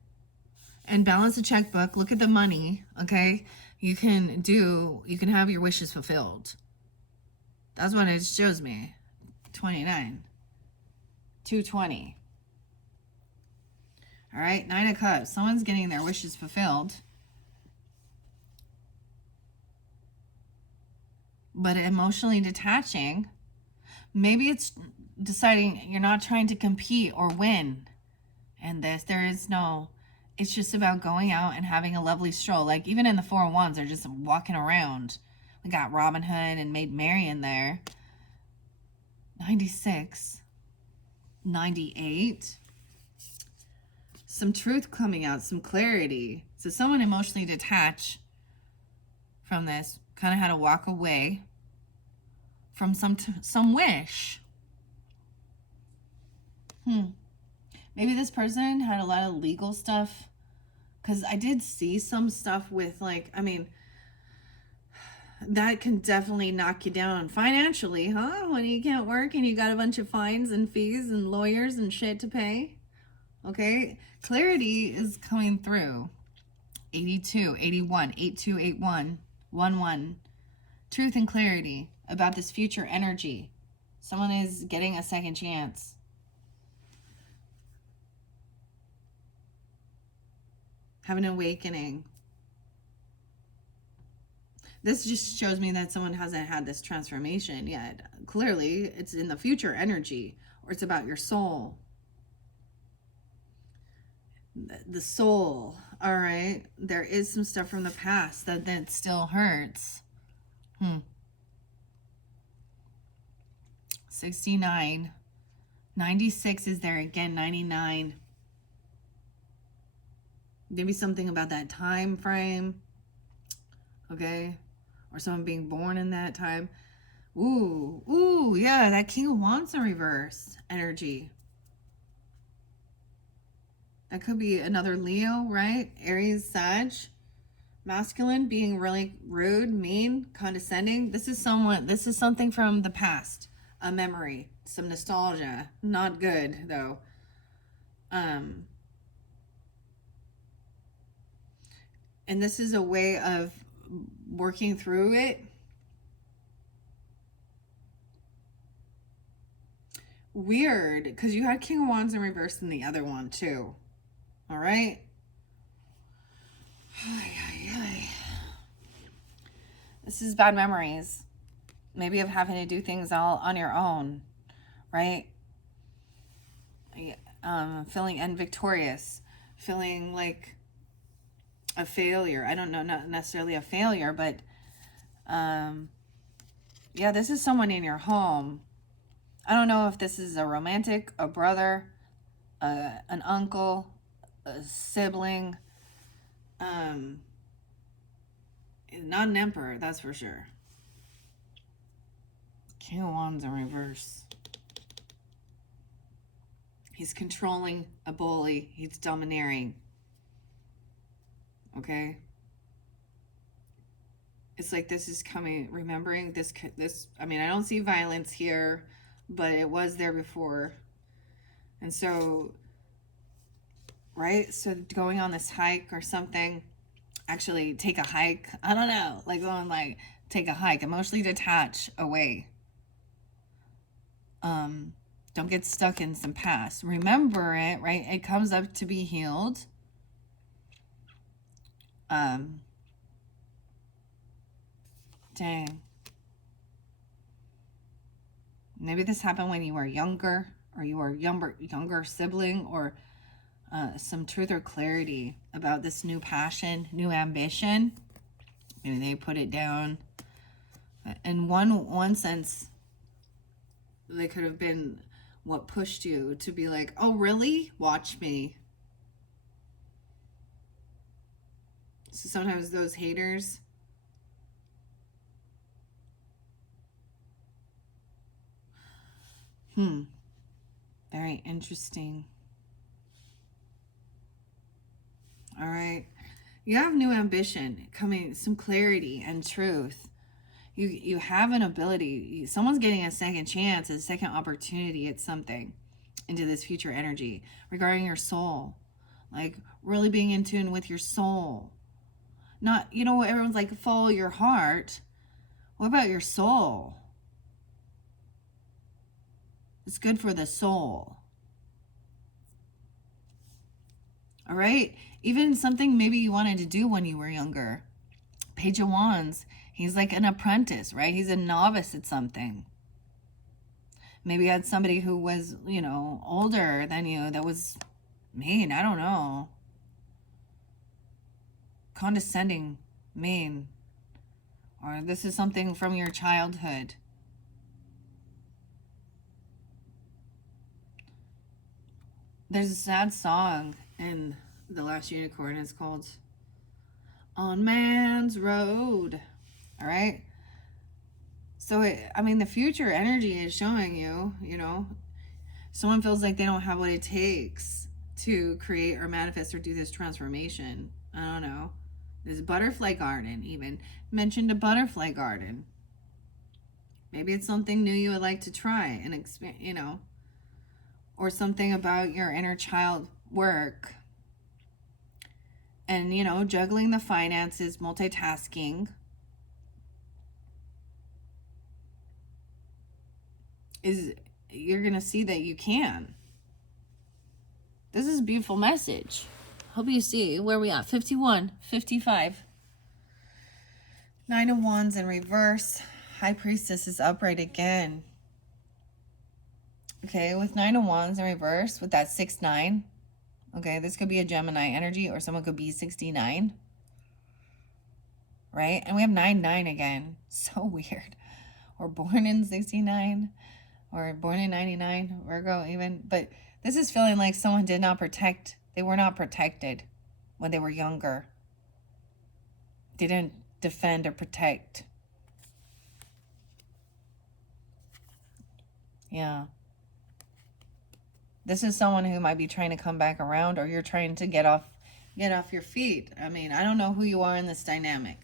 and balance the checkbook, look at the money, okay? You can have your wishes fulfilled. That's what it shows me. 29. 220. All right, 9 of Cups. Someone's getting their wishes fulfilled. But emotionally detaching, maybe it's deciding you're not trying to compete or win. And there is no, it's just about going out and having a lovely stroll. Like even in the 4 of Wands, they're just walking around. We got Robin Hood and Maid Marian there. 96. 98. Some truth coming out, some clarity. So someone emotionally detached from this, kind of had to walk away from some wish. Maybe this person had a lot of legal stuff, because I did see some stuff with, like, I mean, that can definitely knock you down financially, huh? When you can't work and you got a bunch of fines and fees and lawyers and shit to pay. Okay, clarity is coming through. 82, 81, 8281, 11. Truth and clarity about this future energy. Someone is getting a second chance. Have an awakening. This just shows me that someone hasn't had this transformation yet. Clearly, it's in the future energy, or it's about your soul. The soul, all right? There is some stuff from the past that still hurts. 69. 96 is there again, 99. Maybe something about that time frame, okay? Or someone being born in that time. Ooh, yeah, that King of Wands in reverse energy. That could be another Leo, right? Aries, Sag. Masculine, being really rude, mean, condescending. This is something from the past. A memory, some nostalgia. Not good, though. And this is a way of working through it. Weird, because you had King of Wands in reverse in the other one, too. All right? This is bad memories. Maybe of having to do things all on your own, right? Feeling invictorious, feeling like a failure. I don't know, not necessarily a failure, but yeah, this is someone in your home. I don't know if this is a romantic, a brother, an uncle, a sibling. Not an emperor, that's for sure. King of Wands in reverse. He's controlling, a bully. He's domineering. Okay? It's like this is coming, remembering this, I mean, I don't see violence here, but it was there before. And so, right? So going on this hike or something, actually take a hike. I don't know, like going like, take a hike, emotionally detach away. Don't get stuck in some past. Remember it, right? It comes up to be healed. Dang. Maybe this happened when you were younger, or you were younger sibling, or some truth or clarity about this new passion, new ambition. Maybe they put it down. In one sense, they could have been what pushed you to be like, oh, really? Watch me. So sometimes those haters, Very interesting. All right. You have new ambition coming, some clarity and truth. You have an ability. Someone's getting a second chance, a second opportunity at something into this future energy regarding your soul. Like really being in tune with your soul. Not, everyone's like, follow your heart. What about your soul? It's good for the soul. All right? Even something maybe you wanted to do when you were younger. Page of Wands. He's like an apprentice, right? He's a novice at something. Maybe you had somebody who was, older than you that was mean. I don't know. Condescending, mean. Or this is something from your childhood. There's a sad song in The Last Unicorn. It's called On Man's Road. All right? So, the future energy is showing you, someone feels like they don't have what it takes to create or manifest or do this transformation. I don't know. There's a butterfly garden, even. Mentioned a butterfly garden. Maybe it's something new you would like to try and experience, or something about your inner child work. And, juggling the finances, multitasking. You're going to see that you can. This is a beautiful message. Hope you see where we at. 51, 55. 9 of Wands in reverse. High Priestess is upright again. Okay, with 9 of Wands in reverse, with that 6-9. Okay, this could be a Gemini energy, or someone could be 69. Right? And we have 9-9 again. So weird. Or born in 69. Or born in 99. Virgo even. But this is feeling like someone did not protect. They were not protected when they were younger. They didn't defend or protect. Yeah. This is someone who might be trying to come back around, or you're trying to get off your feet. I don't know who you are in this dynamic.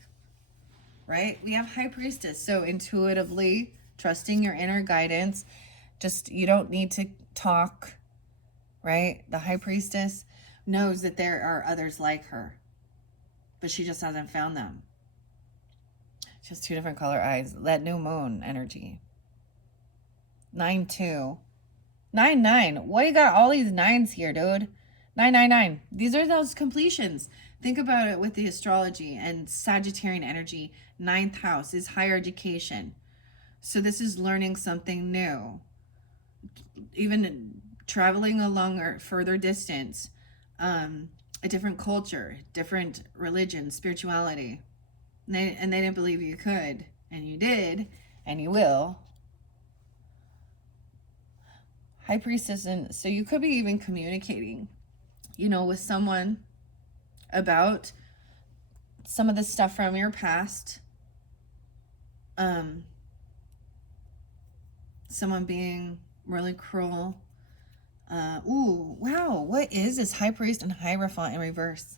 Right? We have High Priestess. So intuitively, trusting your inner guidance. Just, you don't need to talk. Right? The High Priestess knows that there are others like her, but she just hasn't found them. She has 2 different color eyes. That new moon energy. 9-2. 9-9. Why you got all these 9s here, dude? 9-9-9. These are those completions. Think about it with the astrology and Sagittarian energy. 9th house is higher education. So this is learning something new. Even traveling a longer, further distance. A different culture, different religion, spirituality. And they didn't believe you could. And you did. And you will. High Priestess, and so you could be even communicating, with someone about some of the stuff from your past. Someone being really cruel. Ooh, wow, what is this High Priest and Hierophant in reverse?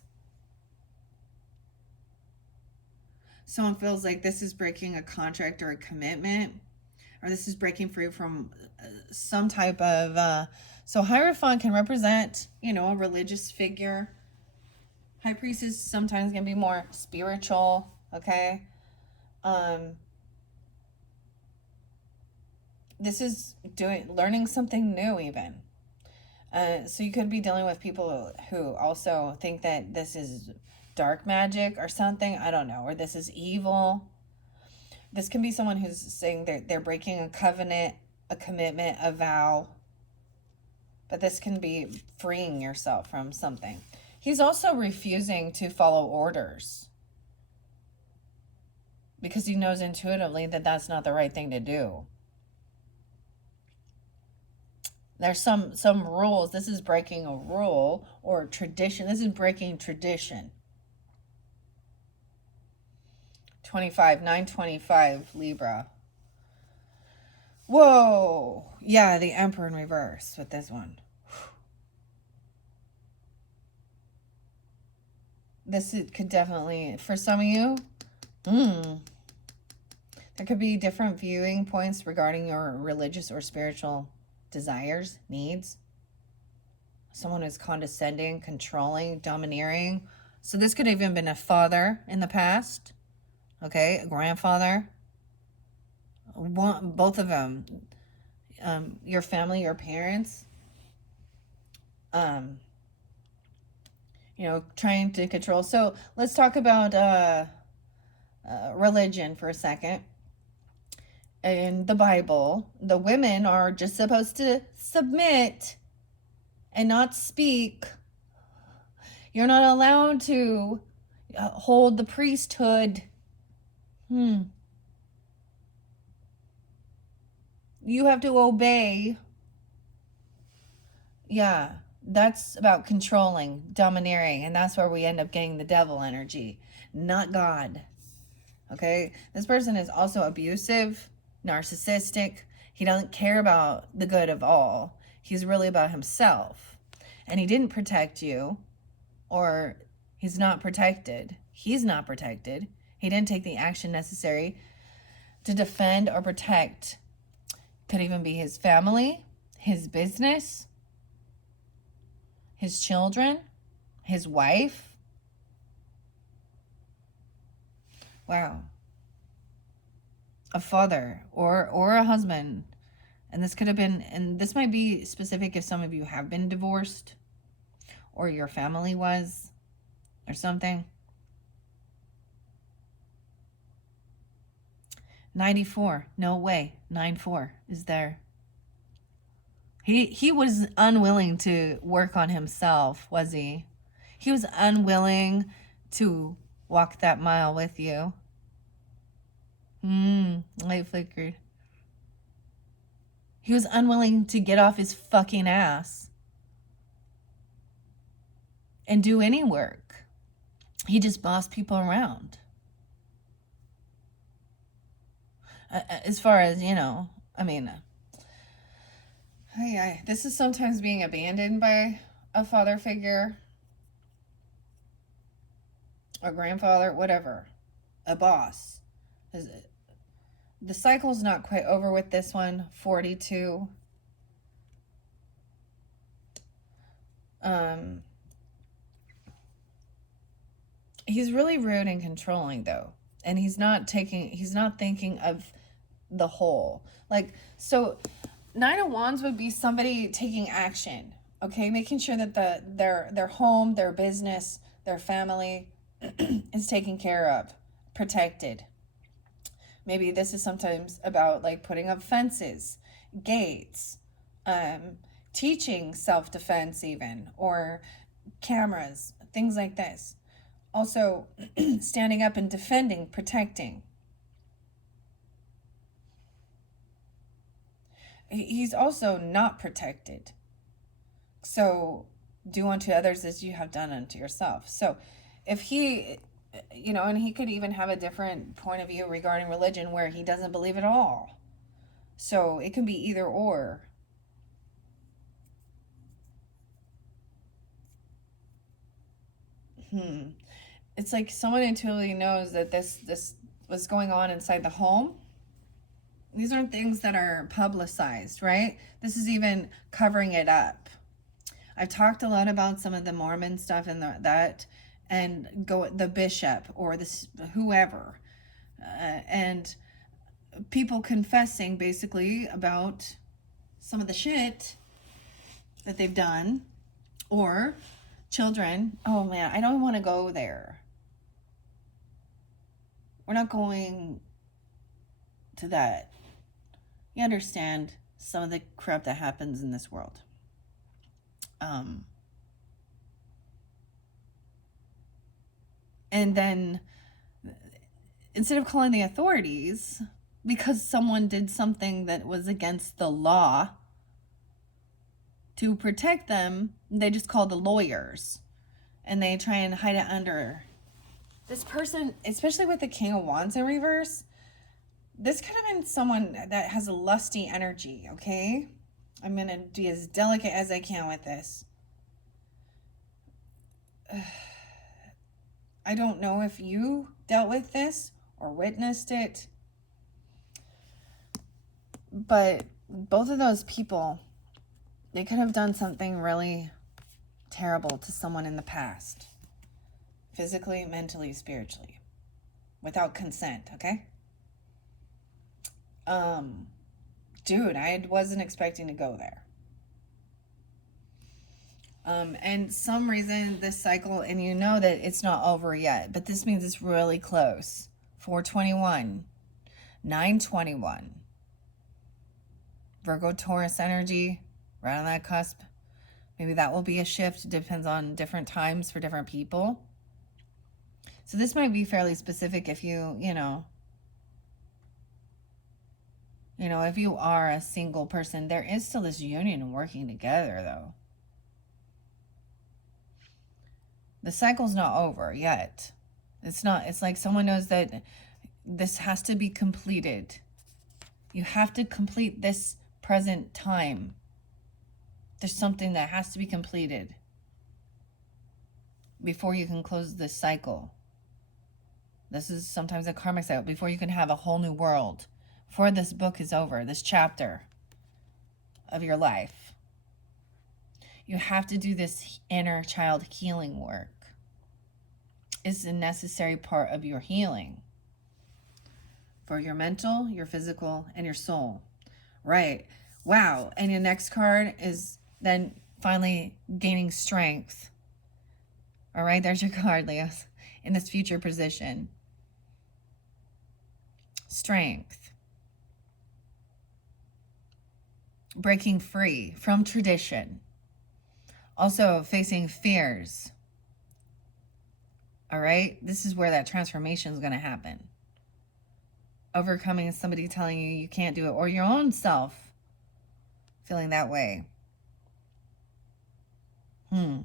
Someone feels like this is breaking a contract or a commitment, or this is breaking free from some type of, so Hierophant can represent, a religious figure. High Priestess sometimes can be more spiritual, okay? This is learning something new even. So you could be dealing with people who also think that this is dark magic or something, I don't know, or this is evil. This can be someone who's saying they're breaking a covenant, a commitment, a vow. But this can be freeing yourself from something. He's also refusing to follow orders because he knows intuitively that that's not the right thing to do. There's some rules. This is breaking a rule or tradition. This is breaking tradition. 25, 925, Libra. Whoa. Yeah, the Emperor in reverse with this one. Could definitely, for some of you, there could be different viewing points regarding your religious or spiritual desires, needs. Someone who's condescending, controlling, domineering. So this could have even been a father in the past. Okay, a grandfather. Both of them. Your family, your parents. Trying to control. So let's talk about religion for a second. In the Bible, the women are just supposed to submit and not speak. You're not allowed to hold the priesthood. You have to obey. Yeah, that's about controlling, domineering, and that's where we end up getting the devil energy, not God. Okay? This person is also abusive, narcissistic. He doesn't care about the good of all. He's really about himself. And he didn't protect you, or he's not protected. He's not protected. He didn't take the action necessary to defend or protect. Could even be his family, his business, his children, his wife. Wow. A father or a husband. And this could have been, and this might be specific if some of you have been divorced or your family was or something. 94. No way. 9-4 is there. He was unwilling to work on himself, was he? He was unwilling to walk that mile with you. Light flickered. He was unwilling to get off his fucking ass and do any work. He just bossed people around. As far as, this is sometimes being abandoned by a father figure, a grandfather, whatever, a boss. The cycle's not quite over with this one. 42. He's really rude and controlling though. And he's not thinking of the whole. So 9 of Wands would be somebody taking action. Okay, making sure that their home, their business, their family is taken care of, protected. Maybe this is sometimes about putting up fences, gates, teaching self-defense even, or cameras, things like this. Also, standing up and defending, protecting. He's also not protected. So, do unto others as you have done unto yourself. So, if he, and he could even have a different point of view regarding religion where he doesn't believe at all. So, it can be either or. It's like someone intuitively knows that this was going on inside the home. These aren't things that are publicized, right? This is even covering it up. I've talked a lot about some of the Mormon stuff and the bishop or whoever, and people confessing basically about some of the shit that they've done, or children. Oh man, I don't want to go there. We're not going to that. You understand some of the crap that happens in this world. And then instead of calling the authorities because someone did something that was against the law to protect them, they just call the lawyers and they try and hide it under. This person, especially with the King of Wands in reverse, this could have been someone that has a lusty energy, okay? I'm going to be as delicate as I can with this. I don't know if you dealt with this or witnessed it, but both of those people, they could have done something really terrible to someone in the past. Physically, mentally, spiritually. Without consent, okay? Dude, I wasn't expecting to go there. And some reason this cycle, and you know that it's not over yet, but this means it's really close. 421, 921. Virgo, Taurus energy, right on that cusp. Maybe that will be a shift. It depends on different times for different people. So this might be fairly specific if you know, if you are a single person. There is still this union and working together, though. The cycle's not over yet. It's not. It's like someone knows that this has to be completed. You have to complete this present time. There's something that has to be completed before you can close this cycle. This is sometimes a karmic cycle, before you can have a whole new world. Before this book is over, this chapter of your life. You have to do this inner child healing work. It's a necessary part of your healing. For your mental, your physical, and your soul. Right. Wow. And your next card is then finally gaining strength. All right. There's your card, Leos. In this future position. Strength. Breaking free from tradition. Also facing fears. All right. This is where that transformation is going to happen. Overcoming somebody telling you can't do it, or your own self feeling that way. This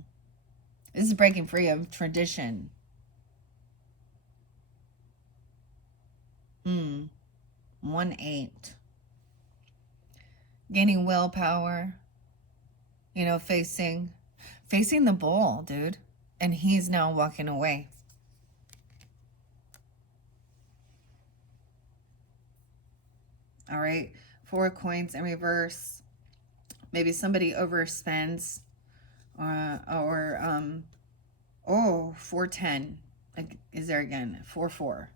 is breaking free of tradition. 1-8. Gaining willpower. Facing the bull, dude. And he's now walking away. All right. 4 coins in reverse. Maybe somebody overspends. 410 is there again. 4-4.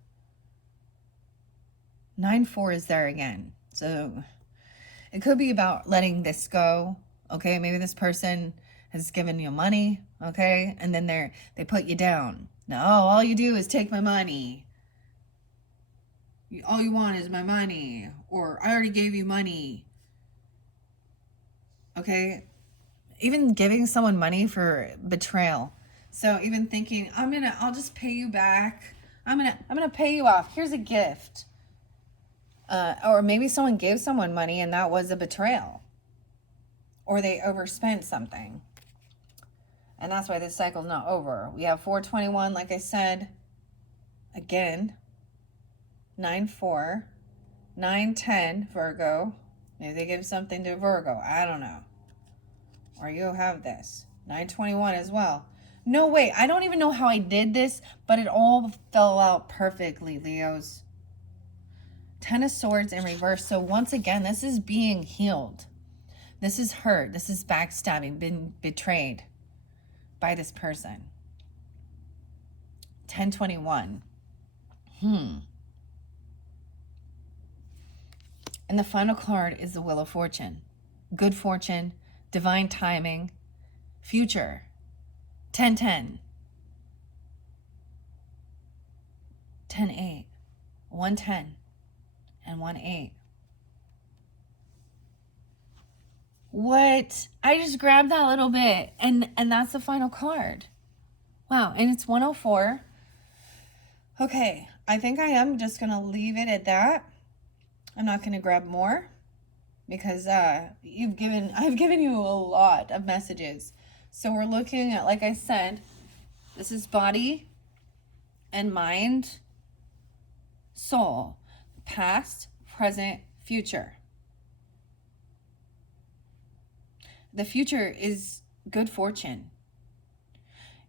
9-4 is there again. So it could be about letting this go. Okay, maybe this person has given you money. Okay, and then they put you down. No, all you do is take my money. All you want is my money, or I already gave you money. Okay, even giving someone money for betrayal. So even thinking, I'll just pay you back. I'm gonna pay you off. Here's a gift. Or maybe someone gave someone money and that was a betrayal. Or they overspent something. And that's why this cycle's not over. We have 421, like I said. Again. 9-4. 9-10, Virgo. Maybe they give something to Virgo. I don't know. Or you have this. 9-21 as well. No, wait. I don't even know how I did this, but it all fell out perfectly, Leos. 10 of Swords in reverse. So once again, this is being healed. This is hurt. This is backstabbing, been betrayed by this person. 10-21. And the final card is the Wheel of Fortune. Good fortune, divine timing, future. 10-10. 10-8. 1-10. And 1-8. What? I just grabbed that little bit. And that's the final card. Wow. And it's 104. Okay. I think I am just going to leave it at that. I'm not going to grab more. Because I've given you a lot of messages. So we're looking at, like I said, this is body and mind, soul. past, present, future. The future is good fortune,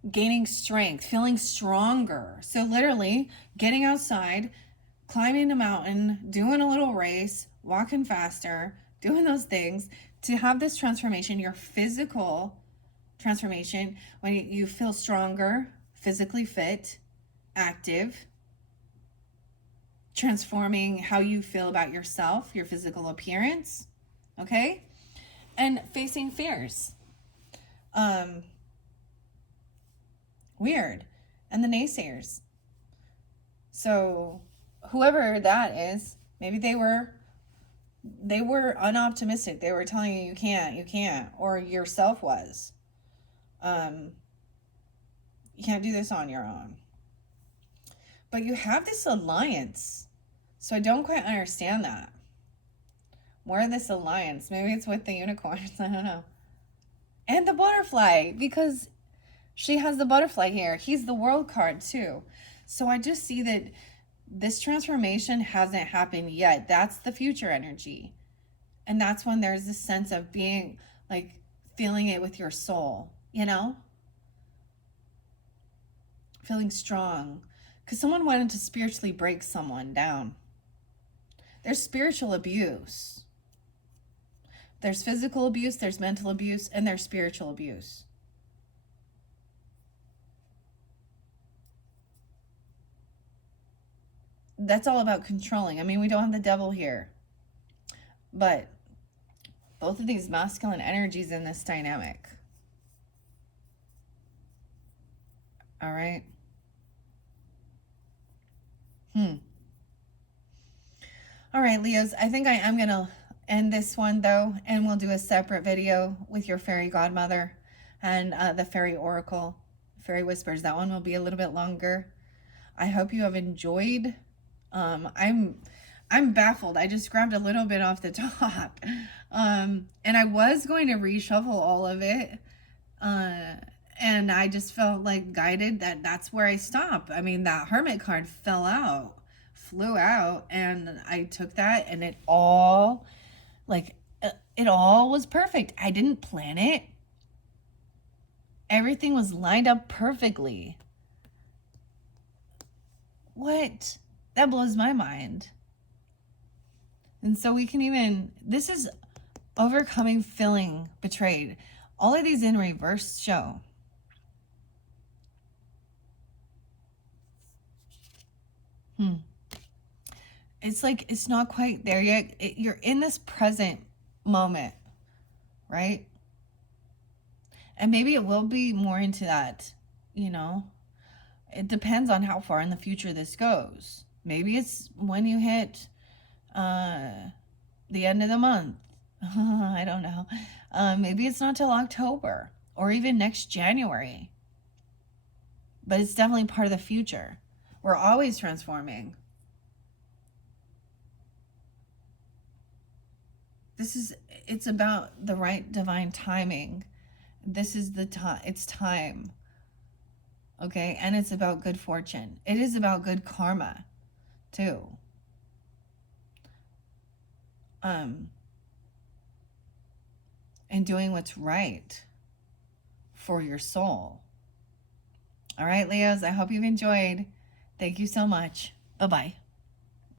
gaining strength, feeling stronger. So literally getting outside, climbing a mountain, doing a little race, walking faster, doing those things to have this transformation, your physical transformation, when you feel stronger, physically fit, active, transforming how you feel about yourself, your physical appearance, okay? And facing fears. Weird. And the naysayers. So whoever that is, maybe they were unoptimistic. They were telling you you can't, or yourself was. You can't do this on your own. But you have this alliance. So I don't quite understand that. Where this alliance? Maybe it's with the unicorns. I don't know. And the butterfly, because she has the butterfly here. He's the world card too. So I just see that this transformation hasn't happened yet. That's the future energy. And that's when there's this sense of being like feeling it with your soul, you know? Feeling strong. Because someone wanted to spiritually break someone down. There's spiritual abuse. There's physical abuse, there's mental abuse, and there's spiritual abuse. That's all about controlling. I mean, we don't have the devil here. But both of these masculine energies in this dynamic. All right. All right, Leos, I think I am going to end this one, though, and we'll do a separate video with your fairy godmother and the fairy oracle, fairy whispers. That one will be a little bit longer. I hope you have enjoyed. I'm baffled. I just grabbed a little bit off the top. And I was going to reshuffle all of it. And I just felt like guided that that's where I stop. I mean, that Hermit card flew out, and I took that, and it all was perfect. I didn't plan it. Everything was lined up perfectly. What? That blows my mind. And so we can even, this is overcoming feeling betrayed. All of these in reverse show. It's like, it's not quite there yet. You're in this present moment, right? And maybe it will be more into that, you know? It depends on how far in the future this goes. Maybe it's when you hit the end of the month. I don't know. Maybe it's not till October or even next January. But it's definitely part of the future. We're always transforming. It's about the right divine timing. This is the time. It's time. Okay? And it's about good fortune. It is about good karma, too. And doing what's right for your soul. All right, Leos, I hope you've enjoyed. Thank you so much. Bye-bye.